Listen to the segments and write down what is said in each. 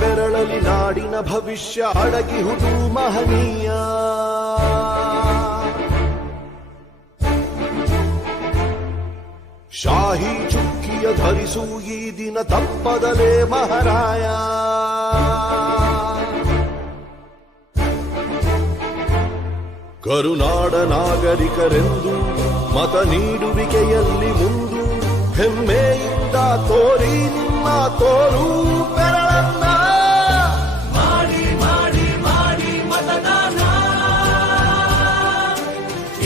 ಬೆರಳಲಿ ನಾಡಿನ ಭವಿಷ್ಯ ಅಡಗಿಹುದು ಮಹನೀಯ. ಶಾಹಿ ಚುಕ್ಕಿಯ ಧರಿಸು ಈ ದಿನ ತಪ್ಪದಲೇ ಮಹಾರಾಯ. ಕರುನಾಡ ನಾಗರಿಕರೆಂದು ಮತ ನೀಡುವಿಕೆಯಲ್ಲಿ ಮುಂದು ಹೆಮ್ಮೆಯಿಂದ ತೋರಿ ನಿಮ್ಮ ತೋರು ಬೆರಳನ್ನ. ಮಾಡಿ ಮಾಡಿ ಮಾಡಿ ಮತದಾನ,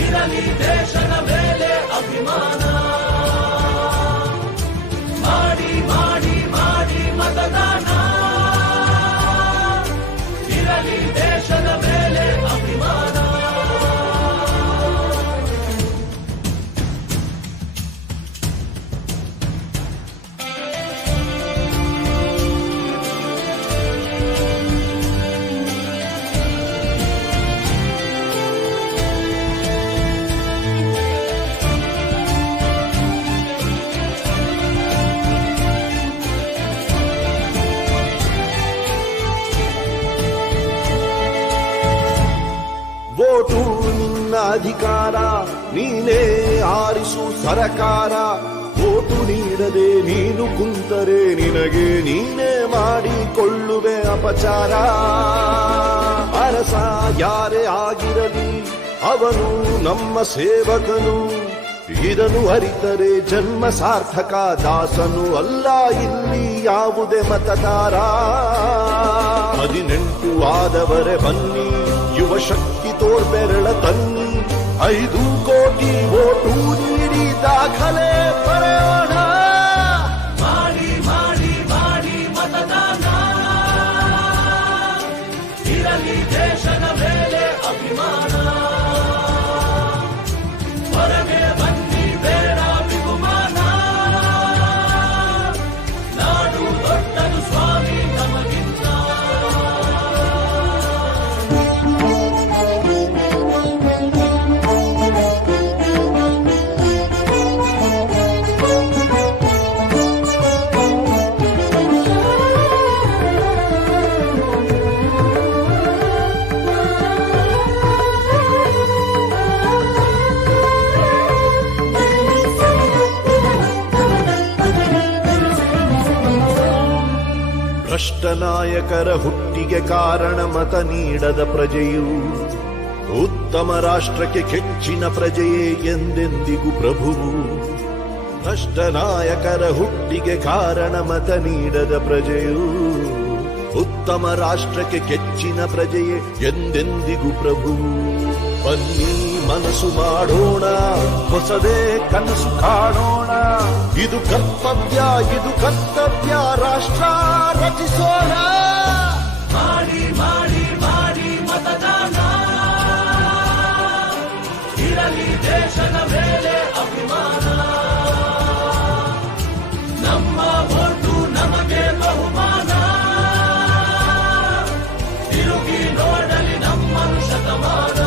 ಇರಲಿ ದೇಶದ ಮೇಲೆ ಅಭಿಮಾನ. ಮಾಡಿ ಮಾಡಿ ಮಾಡಿ ಮತದಾನ, ಇರಲಿ ದೇಶದ ಮೇಲೆ ಅಭಿಮಾನ. ವೋಟು ನಿನ್ನ ಅಧಿಕಾರ, ನೀನೇ ಆರಿಸು ಸರಕಾರ. ವೋಟು ನೀಡದೆ ನೀನು ಕುಂತರೆ ನಿನಗೆ ನೀನೇ ಮಾಡಿಕೊಳ್ಳುವೆ ಅಪಚಾರ. ಅರಸ ಯಾರೇ ಆಗಿರಲಿ ಅವನು ನಮ್ಮ ಸೇವಕನು, ಇದನ್ನು ಅರಿತರೆ ಜನ್ಮ ಸಾರ್ಥಕ. ದಾಸನು ಅಲ್ಲ ಇಲ್ಲಿ ಯಾವುದೇ ಮತದಾರ. 18 ಆದವರೇ ಬನ್ನಿ, ಯುವ ಶಕ್ತಿ ತೋರ್ಬೆರಳ ತನ್ನಿ. 5 ಕೋಟಿ ವೋಟು ನೀಡಿ ದಾಖಲೆ ಬರೆಯೋಣ. ಮಾಡಿ ಮಾಡಿ ಮಾಡಿ ಮತದಾನ, ಇರಲಿ ದೇಶದ ಮೇಲೆ ಅಭಿಮಾನ. ಹೊರಗೆ ಬನ್ನಿ ಬೇಡ ವಿಗುಮಾನ, ನಾಡು ದೊಡ್ಡದು ಸ್ವಾಮಿ ನಮಗಿಂತ. ಭ್ರಷ್ಟ ನಾಯಕರ ಹುಟ್ಟಿಗೆ ಕಾರಣ ಮತ ನೀಡದ ಪ್ರಜೆಯು. ಉತ್ತಮ ರಾಷ್ಟ್ರಕ್ಕೆ ಕೆಚ್ಚಿನ ಪ್ರಜೆಯೇ ಎಂದೆಂದಿಗೂ ಪ್ರಭುವು. ಭ್ರಷ್ಟ ನಾಯಕರ ಹುಟ್ಟಿಗೆ ಕಾರಣ ಮತ ನೀಡದ ಪ್ರಜೆಯು. ಉತ್ತಮ ರಾಷ್ಟ್ರಕ್ಕೆ ಕೆಚ್ಚಿನ ಪ್ರಜೆಯೇ ಎಂದೆಂದಿಗೂ ಪ್ರಭುವು. ಬನ್ನಿ ಮನಸ್ಸು ಮಾಡೋಣ, ಹೊಸದೇ ಕನಸು ಕಾಣೋಣ. ಇದು ಕರ್ತವ್ಯ, ಇದು ಕರ್ತವ್ಯ, ರಾಷ್ಟ್ರ ರಚಿಸೋಣ. ಮಾಡಿ ಮಾಡಿ ಮಾಡಿ ಮತದಾನ, ಇರಲಿ ದೇಶದ ಮೇಲೆ ಅಭಿಮಾನ. ನಮ್ಮ ವೋಟು ನಮಗೆ ಬಹುಮಾನ, ತಿರುಗಿ ನೋಡಲಿ ನಮ್ಮನ್ನು ಶತಮಾನ.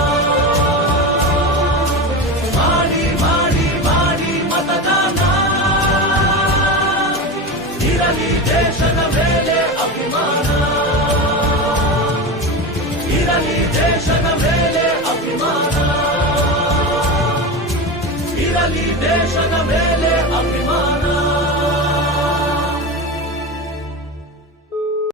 ಮಾಡಿ ಮಾಡಿ ಮಾಡಿ ಮತದಾನ, ಇರಲಿ ದೇಶದ ಮೇಲೆ ಅಭಿಮಾನ. ಇರಲಿ ದೇಶದ ಮೇಲೆ ಅಭಿಮಾನ, ಇರಲಿ ದೇಶದ